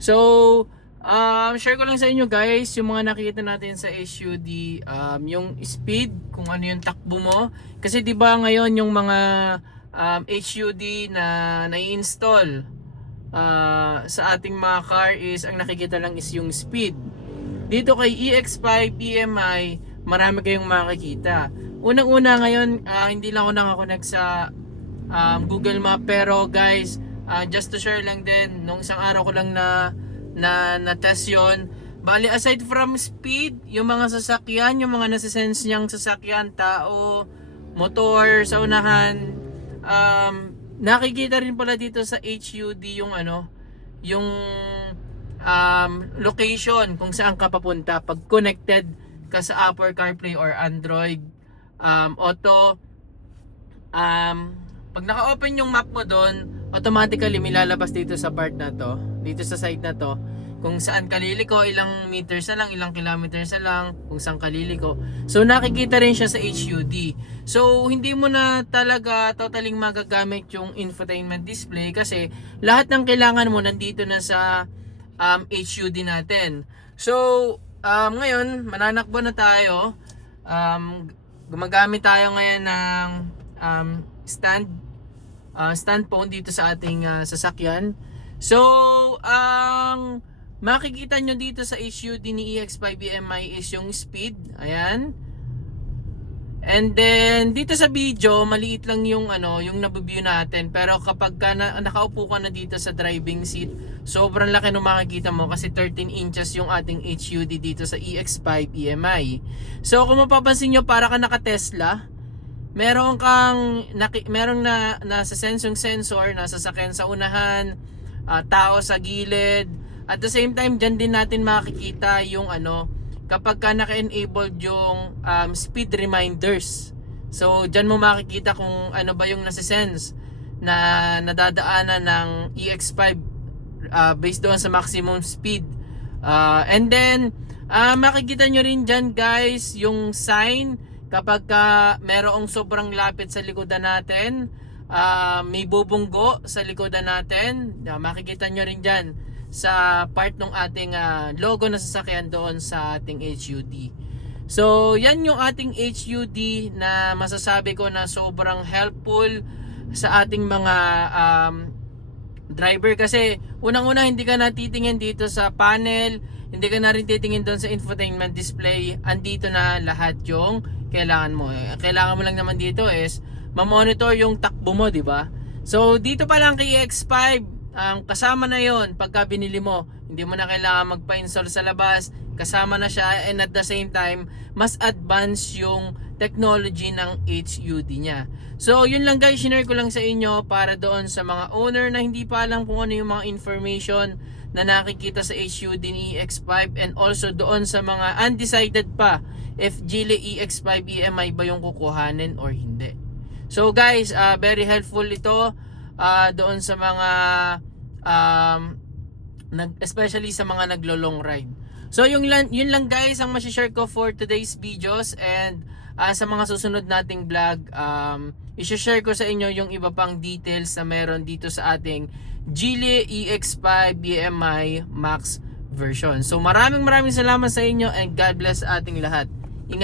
So, share ko lang sa inyo guys yung mga nakita natin sa HUD, yung speed, kung ano yung takbo mo. Kasi 'di ba ngayon yung mga HUD na nai-install sa ating mga car is ang nakikita lang is yung speed. Dito kay EX5 EMI, marami kayong makikita. Unang-una ngayon, hindi lang ako nakakonect sa Google Map, pero guys, just to share lang din, nung isang araw ko lang na test yon. Bali, aside from speed, yung mga sasakyan, yung mga nasa-sense niyang sasakyan, tao, motor sa unahan, nakikita rin pala dito sa HUD yung yung location kung saan ka papunta pag connected ka sa Apple CarPlay or Android Auto. Pag naka-open yung map mo doon, automatically may lalabas dito sa part na to, dito sa site na to, kung saan kaliliko, ilang meters na lang, ilang kilometers na lang, kung saan kaliliko. So nakikita rin siya sa HUD. So hindi mo na talaga totaling magagamit yung infotainment display kasi lahat ng kailangan mo nandito na sa HUD natin. So ngayon, mananakbo na tayo. Gumagamit tayo ngayon ng stand phone dito sa ating sasakyan. So ang makikita nyo dito sa HUD ni EX5 EMI is yung speed. Ayan. And then dito sa video, maliit lang yung yung nabiview natin. Pero kapag nakaupo ka na dito sa driving seat, sobrang laki ng makikita mo kasi 13 inches yung ating HUD dito sa EX5 EMI. So kung mapapansin nyo, para ka naka-Tesla. Meron nasa sensor, nasa sakyan sa unahan, tao sa gilid. At the same time, dyan din natin makikita yung kapag ka naka-enabled yung speed reminders. So dyan mo makikita kung ano ba yung nasa-sense na nadadaanan ng EX5 based doon sa maximum speed. And then makikita nyo rin dyan guys yung sign kapag merong sobrang lapit sa likodan natin, may bubunggo sa likodan natin, makikita nyo rin dyan sa part ng ating logo na sasakyan doon sa ating HUD. So yan yung ating HUD na masasabi ko na sobrang helpful sa ating mga driver kasi unang-una hindi ka natitingin dito sa panel, hindi ka na rin titingin doon sa infotainment display, andito na lahat yung kailangan mo. Kailangan mo lang naman dito is ma-monitor yung takbo mo, di ba? So dito pa lang kay EX5, kasama na yon pagka binili mo. Hindi mo na kailangan magpa-install sa labas, kasama na siya, and at the same time mas advanced yung technology ng HUD niya. So yun lang guys, share ko lang sa inyo para doon sa mga owner na hindi pa alam kung ano yung mga information na nakikita sa HUD ni EX5, and also doon sa mga undecided pa if Geely EX5 EMI ba yung kukuhanin or hindi. So guys, very helpful ito doon sa mga especially sa mga naglo-long ride. So yun lang guys ang ma-share ko for today's videos, and sa mga susunod nating vlog, i-share ko sa inyo yung iba pang details na meron dito sa ating Geely EX5 EMI Max version. So maraming salamat sa inyo, and God bless ating lahat.